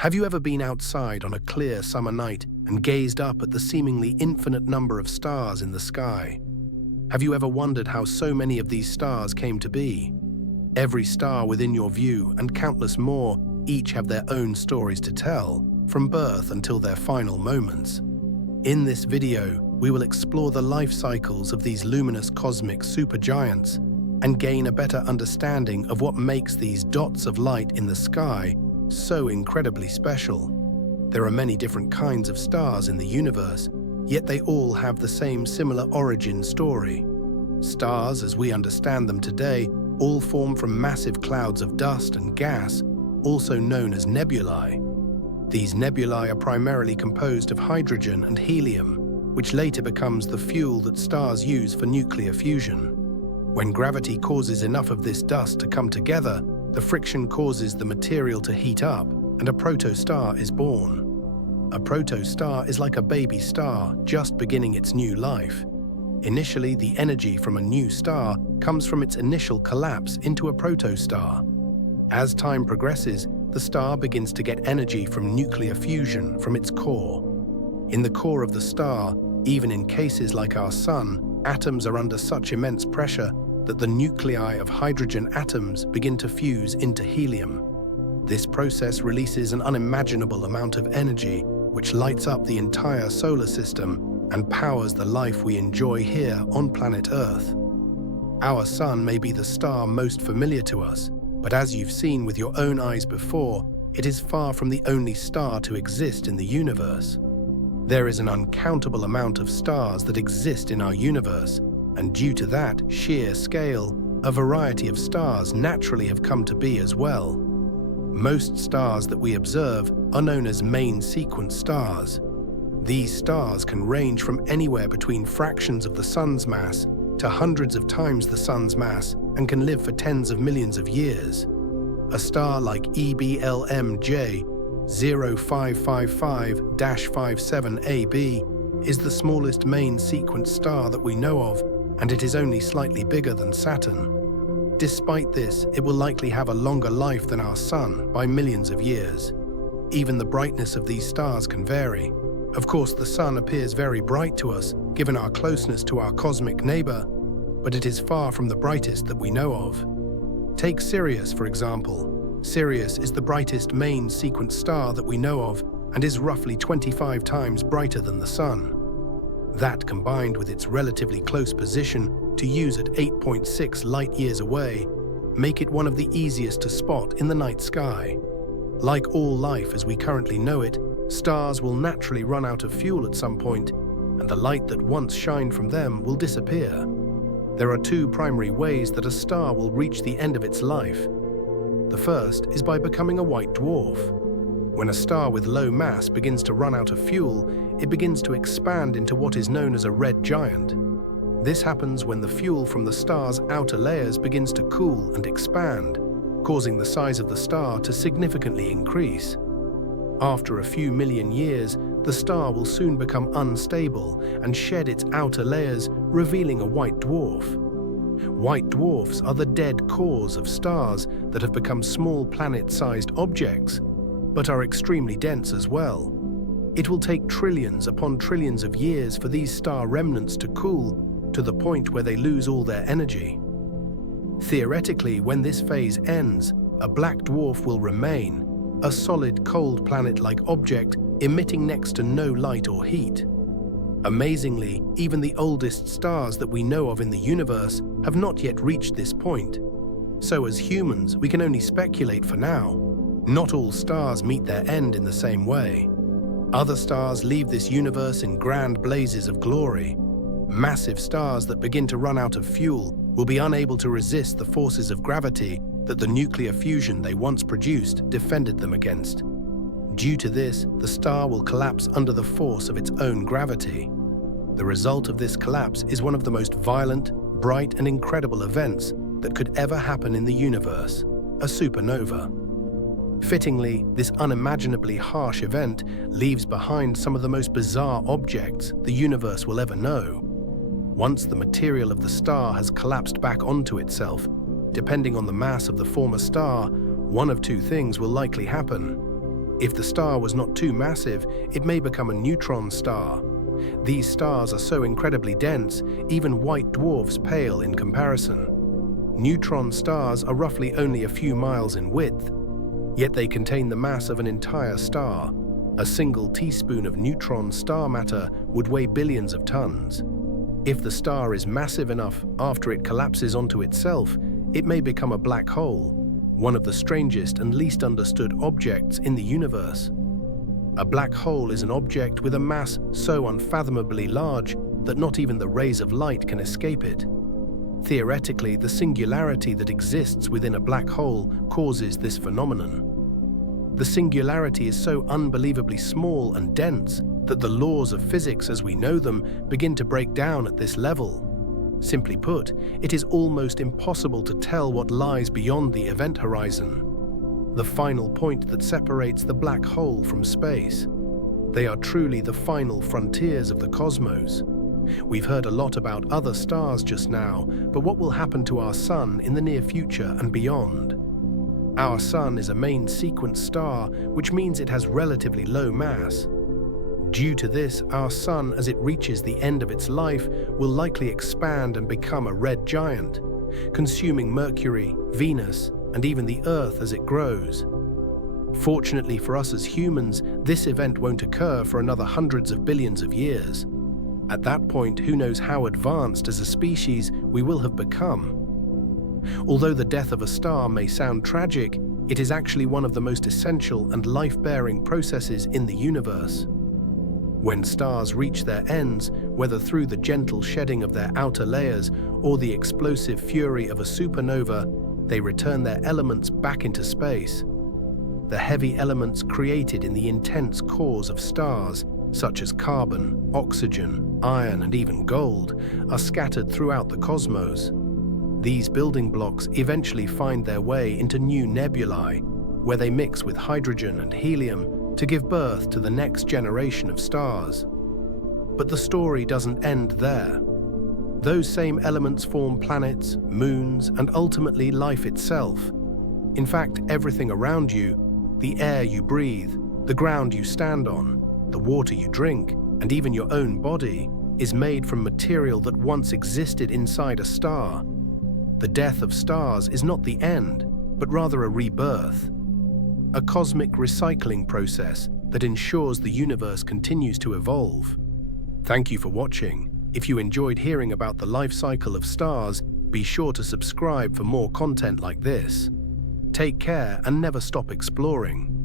Have you ever been outside on a clear summer night and gazed up at the seemingly infinite number of stars in the sky? Have you ever wondered how so many of these stars came to be? Every star within your view, and countless more, each have their own stories to tell, from birth until their final moments. In this video, we will explore the life cycles of these luminous cosmic supergiants and gain a better understanding of what makes these dots of light in the sky so incredibly special. There are many different kinds of stars in the universe, yet they all have the same similar origin story. Stars, as we understand them today, all form from massive clouds of dust and gas, also known as nebulae. These nebulae are primarily composed of hydrogen and helium, which later becomes the fuel that stars use for nuclear fusion. When gravity causes enough of this dust to come together, the friction causes the material to heat up, and a protostar is born. A protostar is like a baby star just beginning its new life. Initially, the energy from a new star comes from its initial collapse into a protostar. As time progresses, the star begins to get energy from nuclear fusion from its core. In the core of the star, even in cases like our Sun, atoms are under such immense pressure that the nuclei of hydrogen atoms begin to fuse into helium. This process releases an unimaginable amount of energy, which lights up the entire solar system and powers the life we enjoy here on planet Earth. Our Sun may be the star most familiar to us, but as you've seen with your own eyes before, it is far from the only star to exist in the universe. There is an uncountable amount of stars that exist in our universe, and due to that sheer scale, a variety of stars naturally have come to be as well. Most stars that we observe are known as main sequence stars. These stars can range from anywhere between fractions of the Sun's mass to hundreds of times the Sun's mass and can live for tens of millions of years. A star like EBLMJ 0555-57AB is the smallest main sequence star that we know of, and it is only slightly bigger than Saturn. Despite this, it will likely have a longer life than our Sun by millions of years. Even the brightness of these stars can vary. Of course, the Sun appears very bright to us, given our closeness to our cosmic neighbor, but it is far from the brightest that we know of. Take Sirius, for example. Sirius is the brightest main sequence star that we know of and is roughly 25 times brighter than the Sun. That, combined with its relatively close position to use at 8.6 light-years away, make it one of the easiest to spot in the night sky. Like all life as we currently know it, stars will naturally run out of fuel at some point, and the light that once shined from them will disappear. There are two primary ways that a star will reach the end of its life. The first is by becoming a white dwarf. When a star with low mass begins to run out of fuel, it begins to expand into what is known as a red giant. This happens when the fuel from the star's outer layers begins to cool and expand, causing the size of the star to significantly increase. After a few million years, the star will soon become unstable and shed its outer layers, revealing a white dwarf. White dwarfs are the dead cores of stars that have become small planet-sized objects, but are extremely dense as well. It will take trillions upon trillions of years for these star remnants to cool to the point where they lose all their energy. Theoretically, when this phase ends, a black dwarf will remain, a solid, cold planet-like object emitting next to no light or heat. Amazingly, even the oldest stars that we know of in the universe have not yet reached this point. So as humans, we can only speculate for now. Not all stars meet their end in the same way. Other stars leave this universe in grand blazes of glory. Massive stars that begin to run out of fuel will be unable to resist the forces of gravity that the nuclear fusion they once produced defended them against. Due to this, the star will collapse under the force of its own gravity. The result of this collapse is one of the most violent, bright, and incredible events that could ever happen in the universe, a supernova. Fittingly, this unimaginably harsh event leaves behind some of the most bizarre objects the universe will ever know. Once the material of the star has collapsed back onto itself, depending on the mass of the former star, one of two things will likely happen. If the star was not too massive, it may become a neutron star. These stars are so incredibly dense, even white dwarfs pale in comparison. Neutron stars are roughly only a few miles in width, yet they contain the mass of an entire star. A single teaspoon of neutron star matter would weigh billions of tons. If the star is massive enough after it collapses onto itself, it may become a black hole, one of the strangest and least understood objects in the universe. A black hole is an object with a mass so unfathomably large that not even the rays of light can escape it. Theoretically, the singularity that exists within a black hole causes this phenomenon. The singularity is so unbelievably small and dense that the laws of physics as we know them begin to break down at this level. Simply put, it is almost impossible to tell what lies beyond the event horizon, the final point that separates the black hole from space. They are truly the final frontiers of the cosmos. We've heard a lot about other stars just now, but what will happen to our Sun in the near future and beyond? Our Sun is a main sequence star, which means it has relatively low mass. Due to this, our Sun, as it reaches the end of its life, will likely expand and become a red giant, consuming Mercury, Venus, and even the Earth as it grows. Fortunately for us as humans, this event won't occur for another hundreds of billions of years. At that point, who knows how advanced as a species we will have become. Although the death of a star may sound tragic, it is actually one of the most essential and life-bearing processes in the universe. When stars reach their ends, whether through the gentle shedding of their outer layers or the explosive fury of a supernova, they return their elements back into space. The heavy elements created in the intense cores of stars, such as carbon, oxygen, iron, and even gold, are scattered throughout the cosmos. These building blocks eventually find their way into new nebulae, where they mix with hydrogen and helium to give birth to the next generation of stars. But the story doesn't end there. Those same elements form planets, moons, and ultimately life itself. In fact, everything around you, the air you breathe, the ground you stand on, the water you drink, and even your own body, is made from material that once existed inside a star. The death of stars is not the end, but rather a rebirth, a cosmic recycling process that ensures the universe continues to evolve. Thank you for watching. If you enjoyed hearing about the life cycle of stars, be sure to subscribe for more content like this. Take care and never stop exploring.